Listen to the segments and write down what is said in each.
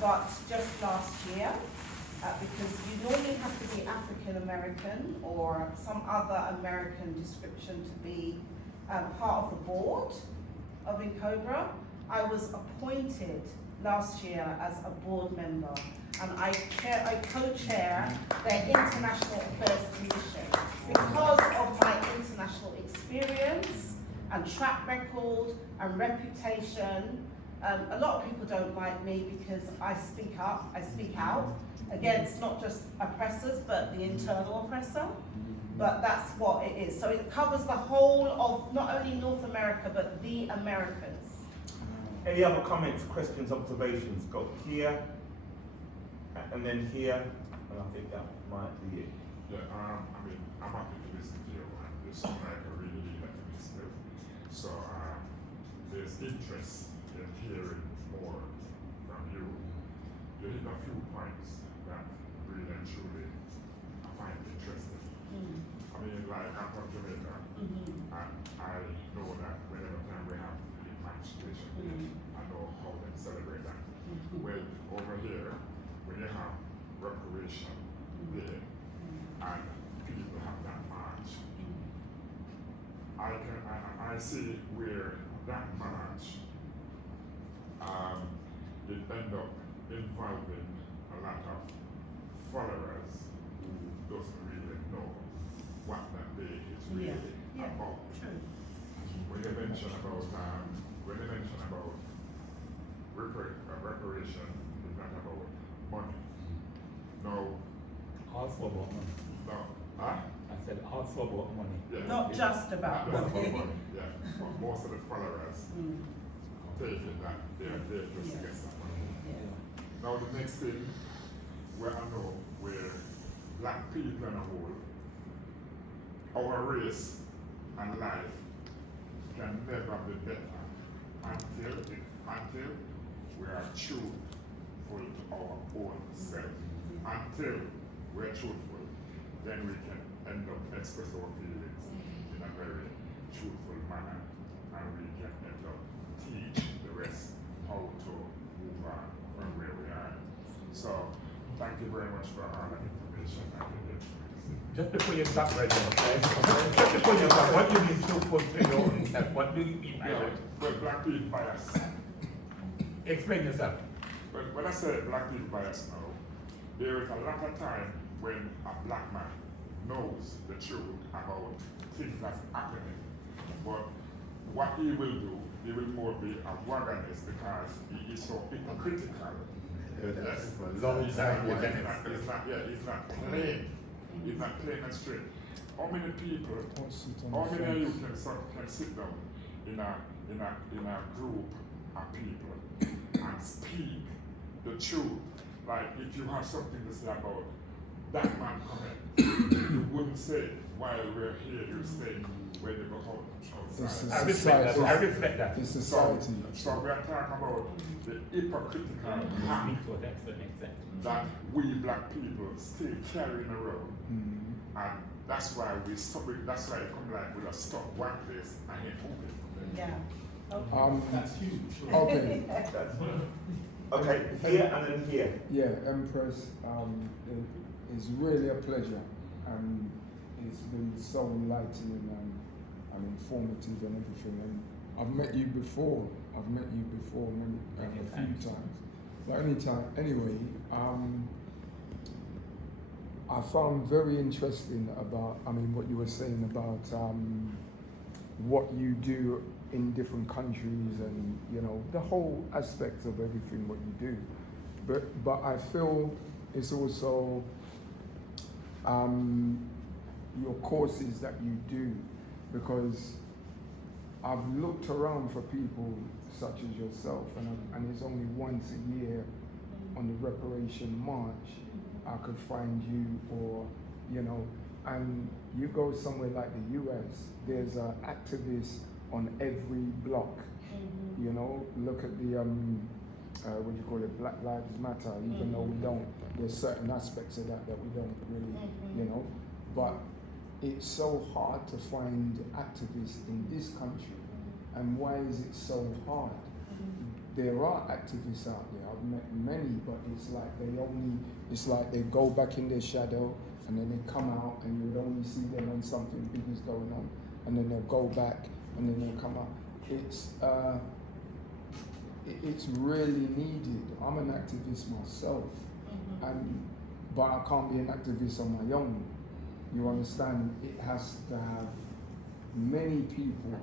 but just last year, because you normally have to be African American or some other American description to be part of the board of 𝑘𝙬𝙤, I was appointed last year as a board member, and I co-chair their International Affairs Commission because of my international experience and track record and reputation. A lot of people don't like me because I speak up, I speak out against not just oppressors, but the internal oppressor. But that's what it is. So it covers the whole of not only North America, but the Americas. Any other comments, questions, observations? Got here, and then here, and I think that might be it. Yeah, I mean, I'm happy to listen to you, and this America really need to listen to. So there's interest in hearing more from you. You hit a few points that really and truly I find interesting. I mean, like, I'm from Jamaica, and I know that whenever time we have emancipation, I know how they celebrate that. Well, over here, when you have Reparation Day, and people have that march, I see where that march it end up involving a lot of followers who doesn't really know what that day is really about. True. When you mention about reparation, it's not about money. No. Also about money. No. Huh? I said also about money. Yeah. Not just about Not just money. about money. Yeah. But most of the followers taking that they're there just to get some money. Now the next thing where I know where black people in a whole, our race and life can never be better until we are truthful to our own self. Until we are truthful, then we can end up express our feelings in a very truthful manner, and we can end up teach the rest how to move on from where we are. So, thank you very much for all that information. Just before you stop right now, okay? Just before you stop, what do you mean truthful to your own self? What do you mean by that? Well, black people bias. Explain yourself. But when I say black people bias now, there is a lot of time when a black man knows the truth about things that's happening. But what he will do, he will more be a wagonist because he is so hypocritical. Yes. Long time He's not plain. He's not plain and straight. How many people, how many of you can sit down in a group of people and speak the truth? Like if you have something to say about that man coming, you wouldn't say it while we're here, you say when you go outside. I respect that. It's society. So we are talking about the hypocritical act To an extent. that we black people still carrying around. And that's why that's why it come like with a stop one place and ain't open. Yeah. That's huge. Okay. Okay, here and then here. Yeah, Empress, it is really a pleasure, and it's been so enlightening and informative and everything. And I've met you before. Many, a few times. But anyway, I found very interesting about, what you were saying about what you do in different countries, and the whole aspect of everything what you do. But I feel it's also your courses that you do, because I've looked around for people such as yourself, and it's only once a year on the Reparation March I could find you, or and you go somewhere like the US, there's an activist on every block. Look at the what do you call it, Black Lives Matter, even though we don't, there's certain aspects of that we don't really, but it's so hard to find activists in this country. And why is it so hard? there are activists out there. I've met many, but it's like they go back in their shadow and then they come out and you would only see them when something big is going on, and then they'll go back and then they'll come out. It's really needed. I'm an activist myself, but I can't be an activist on my own. You understand? It has to have many people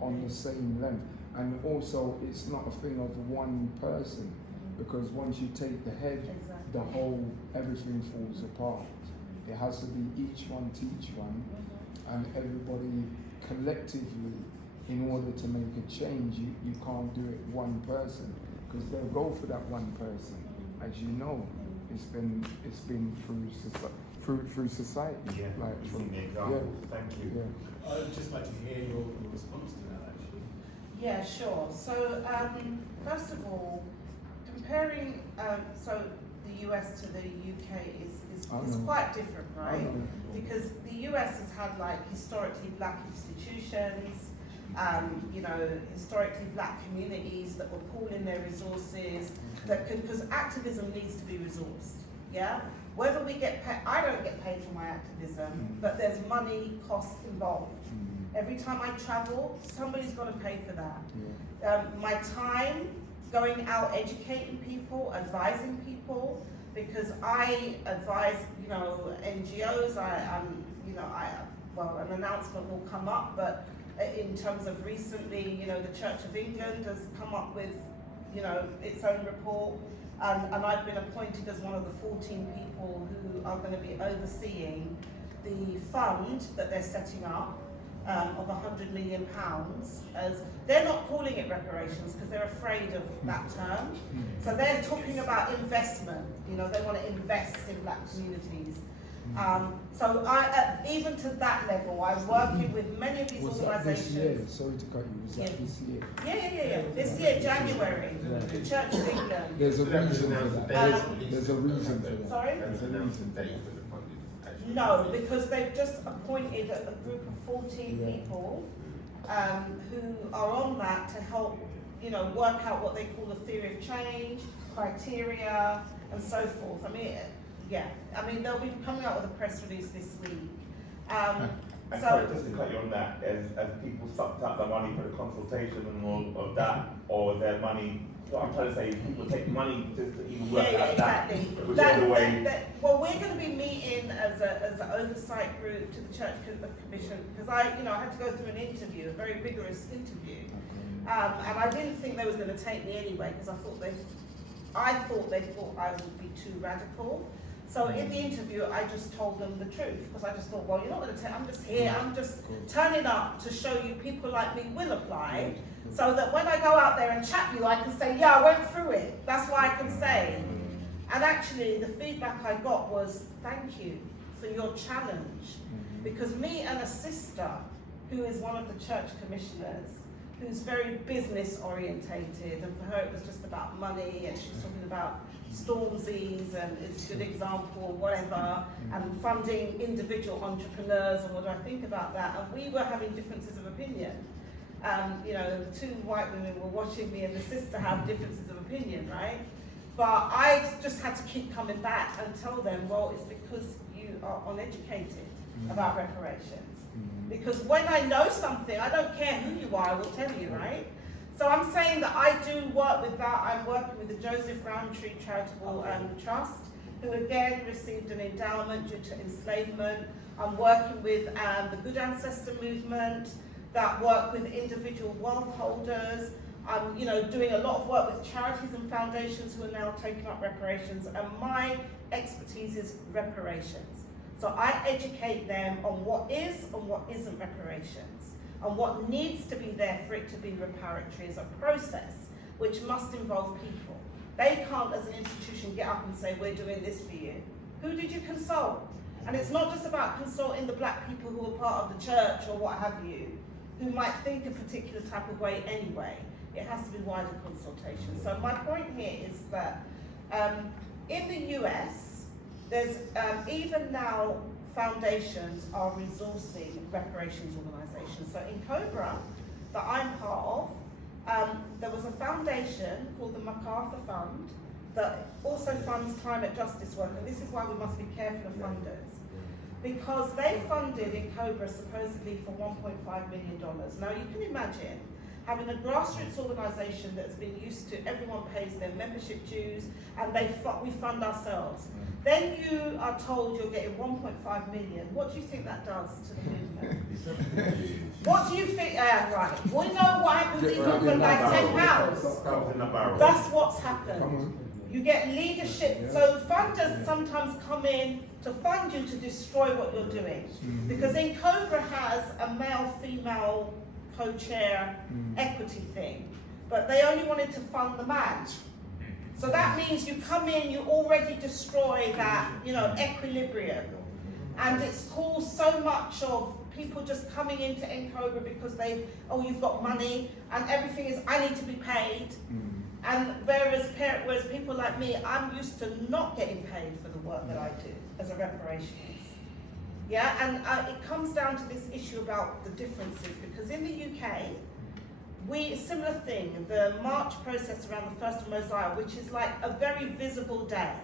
on the same length. And also, it's not a thing of one person, because once you take the head, the whole, everything falls apart. It has to be each one teach one, and everybody collectively, in order to make a change. You can't do it one person, because they'll go for that one person. As you know, it's been through society. Yeah, like from the example. Thank you. Yeah. I'd just like to hear your response to that, actually. Yeah, sure. So, first of all, comparing so the US to the UK is quite different, right? Because the US has had like historically black institutions, you know, historically black communities that were pooling their resources, that could, because activism needs to be resourced, yeah? Whether we get paid, I don't get paid for my activism, but there's money, cost involved. Every time I travel, somebody's got to pay for that. My time going out educating people, advising people, because I advise, you know, NGOs. Well, an announcement will come up, but in terms of recently, you know, the Church of England has come up with, you know, its own report, and I've been appointed as one of the 14 people who are going to be overseeing the fund that they're setting up of £100 million. As they're not calling it reparations because they're afraid of that term. So they're talking about investment. You know, they want to invest in black communities. So even to that level, I'm working with many of these organisations. This year? Sorry to cut you. Was that this year? Yeah. This year, January, the Church of England. There's a reason for that. There's a reason for that. Sorry? There's a reason for that. No, because they've just appointed a group of 14 people who are on that to help, you know, work out what they call the theory of change, criteria, and so forth. I mean, they'll be coming out with a press release this week. And sorry, just to cut you on that, as people sucked up the money for the consultation and all of that, or their money, what I'm trying to say is people take money just to even work out exactly. whichever way. Well, we're going to be meeting as an oversight group to the Church Commission, because I had to go through an interview, a very vigorous interview, and I didn't think they was going to take me anyway, because I thought they thought I would be too radical. So in the interview, I just told them the truth, because I just thought, well, you're not going to take, I'm just here, I'm just turning up to show you people like me will apply, so that when I go out there and chat you, I can say, yeah, I went through it. That's what I can say. And actually, the feedback I got was, thank you for your challenge. Because me and a sister, who is one of the church commissioners, who's very business orientated, and for her it was just about money, and she was talking about Stormzy's, and it's a good example, whatever, and funding individual entrepreneurs, and what do I think about that? And we were having differences of opinion. You know, the two white women were watching me and the sister have differences of opinion, right? But I just had to keep coming back and tell them, well, it's because you are uneducated about reparations. Because when I know something, I don't care who you are, I will tell you, right? So I'm saying that I do work with that. I'm working with the Joseph Rowntree Charitable Trust, who again received an endowment due to enslavement. I'm working with the Good Ancestor Movement, that work with individual wealth holders. I'm doing a lot of work with charities and foundations who are now taking up reparations, and my expertise is reparations. So I educate them on what is and what isn't reparations, and what needs to be there for it to be reparatory as a process, which must involve people. They can't, as an institution, get up and say, we're doing this for you. Who did you consult? And it's not just about consulting the black people who are part of the church or what have you, who might think a particular type of way anyway. It has to be wider consultation. So my point here is that in the US, there's even now foundations are resourcing reparations organisations. So in Cobra, that I'm part of, there was a foundation called the MacArthur Fund that also funds climate justice work, and this is why we must be careful of funders. Because they funded in 𝙬𝙬 supposedly for $1.5 million. Now you can imagine having a grassroots organisation that's been used to everyone pays their membership dues and we fund ourselves. Then you are told you're getting 1.5 million. What do you think that does to the movement? What do you think? Right. We know what happens even for like £10. That's what's happened. You get leadership. So funders sometimes come in to fund you to destroy what you're doing. Because in 𝙬𝙬 has a male-female co-chair equity thing, but they only wanted to fund the man. So that means you come in, you already destroy that, equilibrium. And it's caused so much of people just coming into 𝙬𝙬 because you've got money, and everything is, I need to be paid. And whereas people like me, I'm used to not getting paid for the work that I do as a reparationist. Yeah, and it comes down to this issue about the differences, because in the UK, similar thing, the March process around the 1st of Mosiah, which is like a very visible day.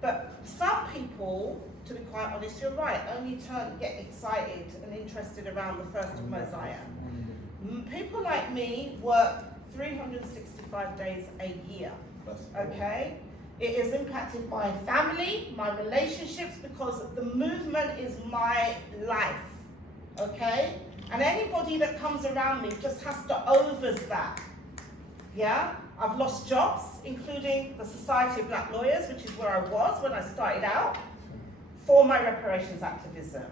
But some people, to be quite honest, you're right, only get excited and interested around the 1st of Mosiah. People like me work 365 days a year, okay? It is impacted my family, my relationships, because the movement is my life, okay? And anybody that comes around me just has to overs that, yeah? I've lost jobs, including the Society of Black Lawyers, which is where I was when I started out, for my reparations activism.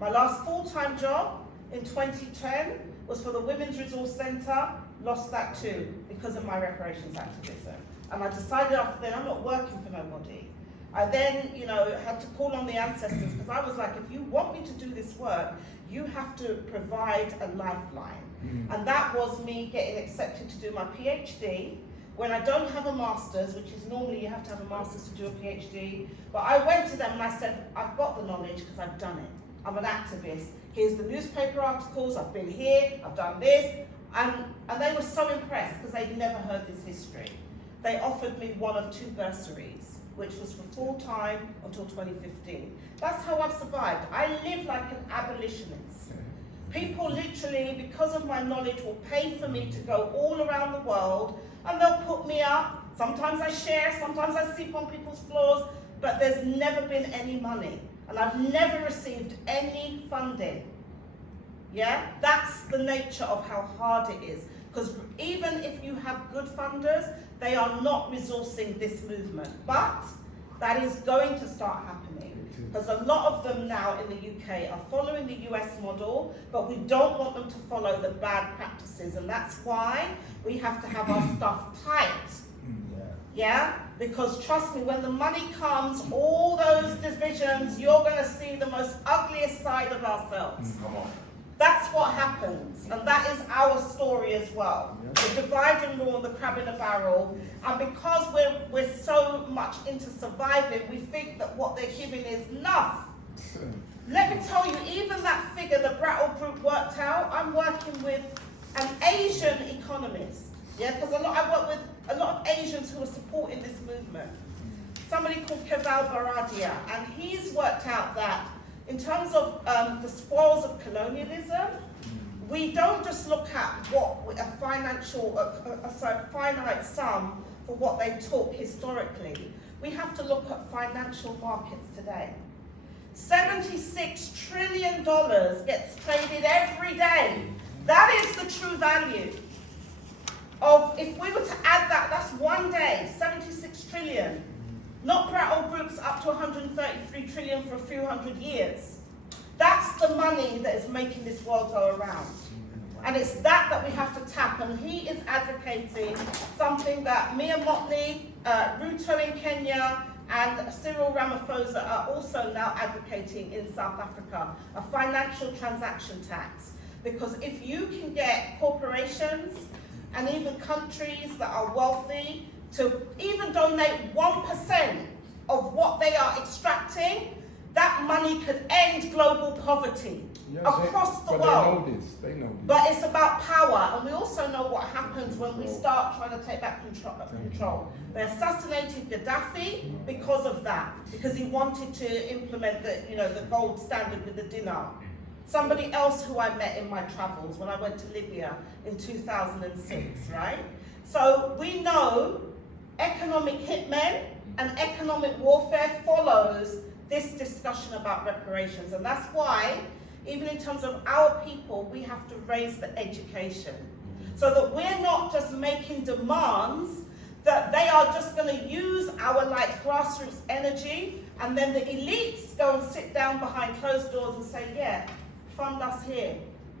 My last full-time job in 2010 was for the Women's Resource Centre, lost that too, because of my reparations activism. And I decided after then, I'm not working for nobody. I then, had to call on the ancestors, because I was like, if you want me to do this work, you have to provide a lifeline. And that was me getting accepted to do my PhD, when I don't have a master's, which is normally you have to have a master's to do a PhD. But I went to them and I said, I've got the knowledge because I've done it. I'm an activist. Here's the newspaper articles, I've been here, I've done this. And they were so impressed because they'd never heard this history. They offered me one of 2 bursaries, which was for full-time until 2015. That's how I've survived. I live like an abolitionist. People literally, because of my knowledge, will pay for me to go all around the world, and they'll put me up. Sometimes I share, sometimes I sleep on people's floors, but there's never been any money. And I've never received any funding. Yeah, that's the nature of how hard it is. Because even if you have good funders, they are not resourcing this movement. But that is going to start happening. Because a lot of them now in the UK are following the US model, but we don't want them to follow the bad practices. And that's why we have to have our stuff tight. Yeah? Because trust me, when the money comes, all those divisions, you're going to see the most ugliest side of ourselves. Come on. That's what happens, and that is our story as well. The divide and rule, the crab in a barrel, and because we're so much into surviving, we think that what they're giving is enough. Let me tell you, even that figure the Brattle Group worked out, I'm working with an Asian economist, yeah, because I work with a lot of Asians who are supporting this movement. Somebody called 𝙬𝙬𝙜𝙤, and he's worked out that in terms of the spoils of colonialism, we don't just look at what a finite sum for what they took historically. We have to look at financial markets today. $76 trillion gets traded every day. That is the true value of, if we were to add that, that's one day, 76 trillion. Not Brattle Groups up to 133 trillion for a few hundred years. That's the money that is making this world go around. And it's that we have to tap. And he is advocating something that Mia Motley, Ruto in Kenya, and Cyril Ramaphosa are also now advocating in South Africa, a financial transaction tax. Because if you can get corporations and even countries that are wealthy to even donate 1% of what they are extracting, that money could end global poverty across the world. They know this. But it's about power, and we also know what happens when we start trying to take back control. They assassinated Gaddafi because of that, because he wanted to implement the gold standard with the dinar. Somebody else who I met in my travels when I went to Libya in 2006, right? So we know economic hitmen and economic warfare follows this discussion about reparations, and that's why, even in terms of our people, we have to raise the education so that we're not just making demands that they are just going to use our grassroots energy, and then the elites go and sit down behind closed doors and say, yeah, fund us here,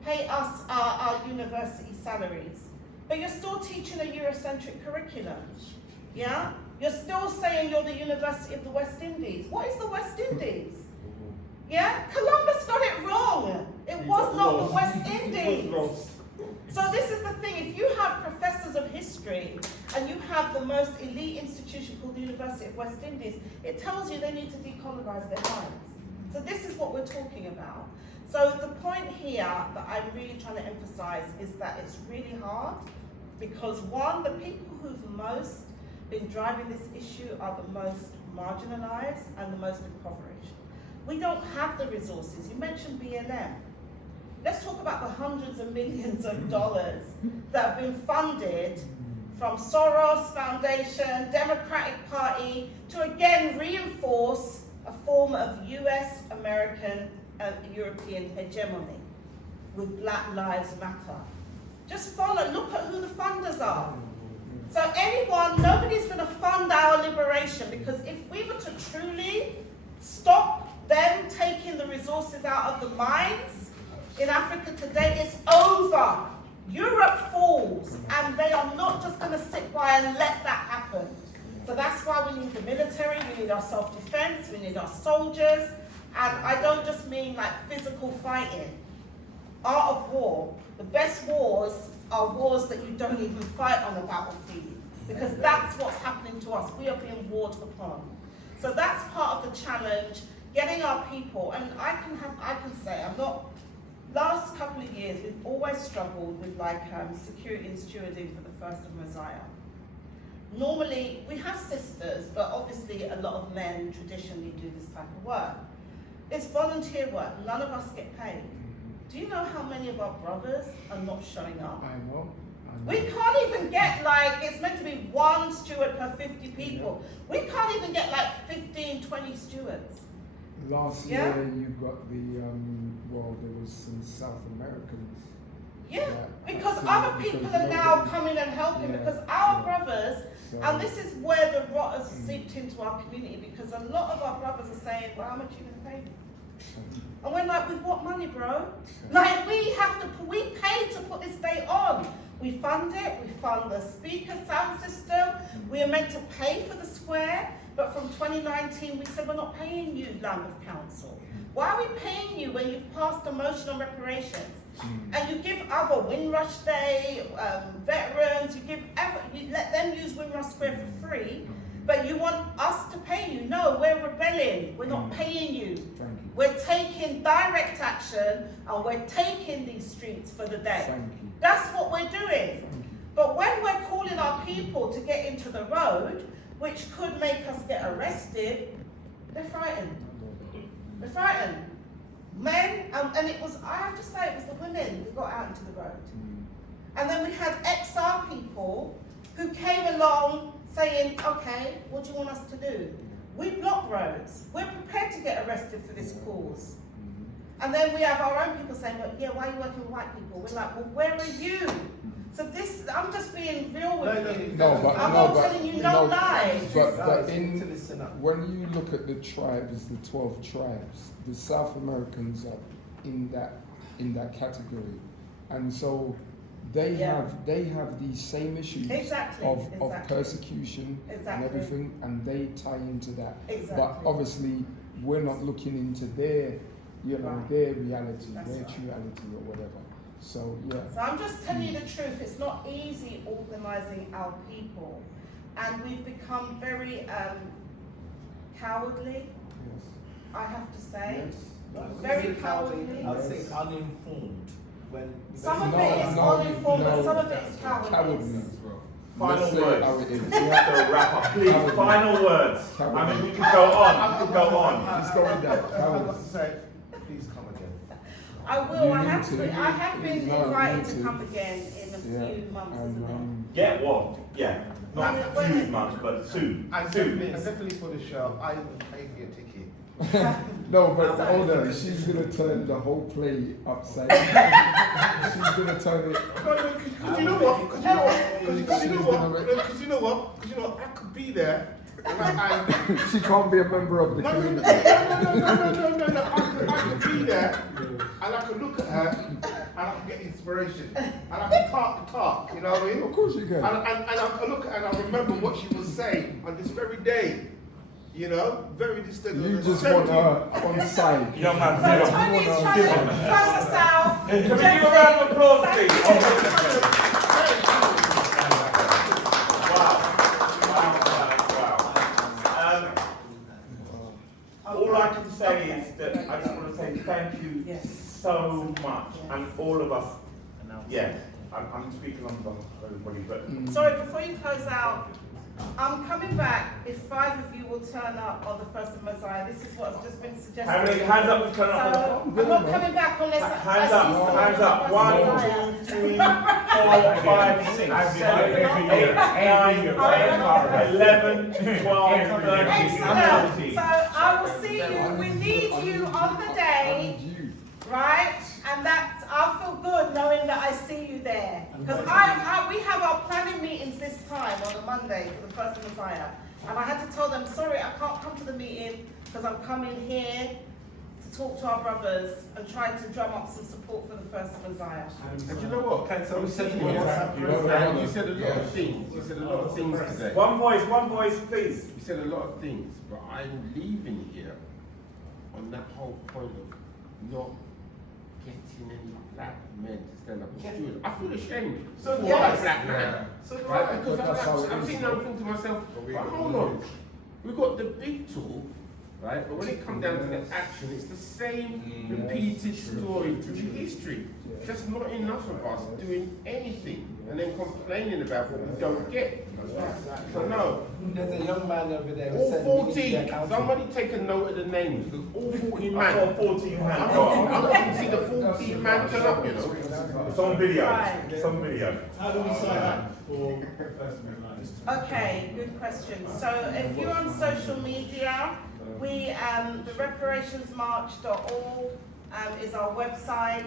pay us our university salaries. But you're still teaching a Eurocentric curriculum, yeah? You're still saying you're the University of the West Indies. What is the West Indies? Yeah? Columbus got it wrong. It was not the West Indies. So this is the thing, if you have professors of history and you have the most elite institution called the University of West Indies, it tells you they need to decolonize their minds. So this is what we're talking about. So the point here that I'm really trying to emphasize is that it's really hard because one, the people who've most been driving this issue are the most marginalized and the most impoverished. We don't have the resources. You mentioned BLM. Let's talk about the hundreds of millions of dollars that have been funded from Soros Foundation, Democratic Party, to again reinforce a form of US, American, and European hegemony with Black Lives Matter. Just follow, look at who the funders are. So nobody's going to fund our liberation, because if we were to truly stop them taking the resources out of the mines in Africa today, it's over. Europe falls, and they are not just going to sit by and let that happen. So that's why we need the military, we need our self-defense, we need our soldiers, and I don't just mean physical fighting. Art of war. The best wars are wars that you don't even fight on a battlefield, because that's what's happening to us. We are being warred upon. So that's part of the challenge, getting our people, and I can say, last couple of years, we've always struggled with security and stewarding for the First of Messiah. Normally, we have sisters, but obviously a lot of men traditionally do this type of work. It's volunteer work, none of us get paid. Do you know how many of our brothers are not showing up? I know. We can't even get it's meant to be 1 steward per 50 people. We can't even get 15, 20 stewards. Last year you got there was some South Americans. Yeah, because other people are now coming and helping, because our brothers, and this is where the rot has seeped into our community, because a lot of our brothers are saying, well, how much are you going to pay me? And we're like, with what money, bro? We pay to put this day on. We fund it, we fund the speaker sound system, we are meant to pay for the square, but from 2019 we said we're not paying you, Lambeth Council. Why are we paying you when you've passed a motion on reparations? And you give other Windrush Day, veterans, you let them use Windrush Square for free, but you want us to pay you. No, we're rebelling, we're not paying you. We're taking direct action, and we're taking these streets for the day. That's what we're doing. But when we're calling our people to get into the road, which could make us get arrested, they're frightened. They're frightened. Men, and it was, I have to say, it was the women who got out into the road. And then we had XR people who came along saying, okay, what do you want us to do? We block roads. We're prepared to get arrested for this cause. And then we have our own people saying, well, yeah, why are you working with white people? We're like, well, where are you? So this, I'm just being real with you. I'm not telling you no lies. But when you look at the tribes, the 12 tribes, the South Americans are in that category. And so they have these same issues of persecution and everything, and they tie into that. But obviously we're not looking into their their reality, their true reality or whatever. So So I'm just telling you the truth, it's not easy organising our people, and we've become very cowardly. I have to say. Yes. Very cowardly. I'd say uninformed. When Some of No, it is no, uninformed, but no. some of it is cowardly. Cowardly. Final Let's say words. how it is. We have to wrap up. Please, Cowardly. final words. I mean, we could go on. We could go on. Let's go with that. I've Cowardly. got to say, please come again. I will. You I need have to. to. I have been No, you invited need to to. come again in a few months, isn't Get what? Yeah. Not When- few months, but soon. And Soon. definitely for the show, I even pay for your ticket. No, but hold on. She's gonna turn the whole play upside down. She's gonna turn it. Because you know what? Because you know what? I could be there. And She can't be a member of the no, community. no. I could be there, and I could look at her, and I could get inspiration, and I could talk. You know what I mean? Of course you can. And I could look at her, and I remember what she was saying on this very day. You know, very distinct. You just want her on side. Young man, So sit Tony's down. trying to close us out. Can we give a round of applause, please? Wow. All I can say is that I just want to say thank you so much, and all of us. Yes, I'm speaking on behalf of everybody, but Sorry, before you close out, I'm coming back if 5 of you will turn up on the 1st of Messiah. This is what's just been suggested. how many hands up? We turn up on the So, phone. I'm not coming back unless I Hands see up, someone hands on up. the 1st of 1, Messiah. 2, 3, 4, 5, 6, 7, 8, 9, 10, 11, 12, 13, Excellent. 14. So I will see you. We need you on the day, right? And that's, I feel good knowing that I see you there. Because we have our planning meetings this time on a Monday for the 1st of Messiah. And I had to tell them, sorry, I can't come to the meeting because I'm coming here to talk to our brothers and try to drum up some support for the 1st of Messiah. And you know what? So we said You said a lot of things. You said a lot of things today. One voice, please. You said a lot of things, but I'm leaving here on that whole point of not getting any black men to stand up and steward. I feel ashamed So for yes. a black man. So do Right? I. Because That's how it I'm is. thinking, I'm thinking to myself, but hold on. We've got the big talk, right? But when it comes down to the action, it's the same repeated story through history. Just not enough of us doing anything and then complaining about what we don't get. So no, There's a young man over there who all said we need to 14, get accountable. somebody take a note of the names, because all 14 I saw man. 14 hands. I'm looking to see the 14 man turn up, you know. It's on video. Right. It's on video. How do we sign up for first movement? Okay, good question. So if you're on social media, we the reparationsmarch.org is our website.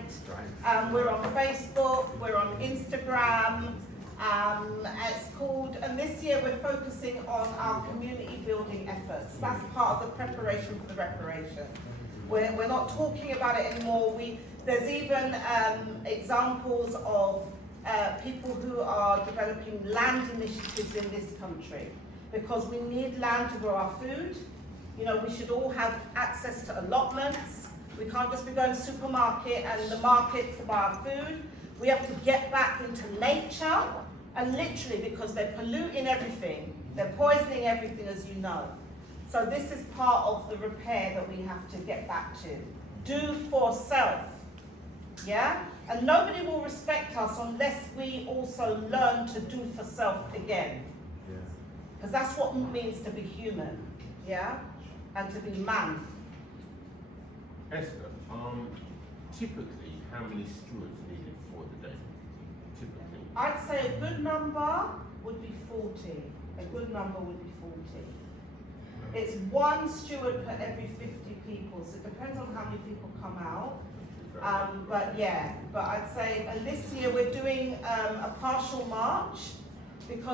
We're on Facebook, we're on Instagram. It's called, and this year we're focusing on our community building efforts. That's part of the preparation for the reparation. We're not talking about it anymore. There's even examples of people who are developing land initiatives in this country because we need land to grow our food. You know, we should all have access to allotments. We can't just be going to the supermarket and the markets to buy our food. We have to get back into nature, and literally because they're polluting everything, they're poisoning everything, as you know. So this is part of the repair that we have to get back to. Do for self, yeah? And nobody will respect us unless we also learn to do for self again. Because that's what it means to be human, yeah? And to be man. Esther, typically, how many stewards are needed for the day? Typically. I'd say a good number would be 40. A good number would be 40. It's 1 steward per every 50 people, so it depends on how many people come out. But yeah, but I'd say, and this year we're doing a partial march because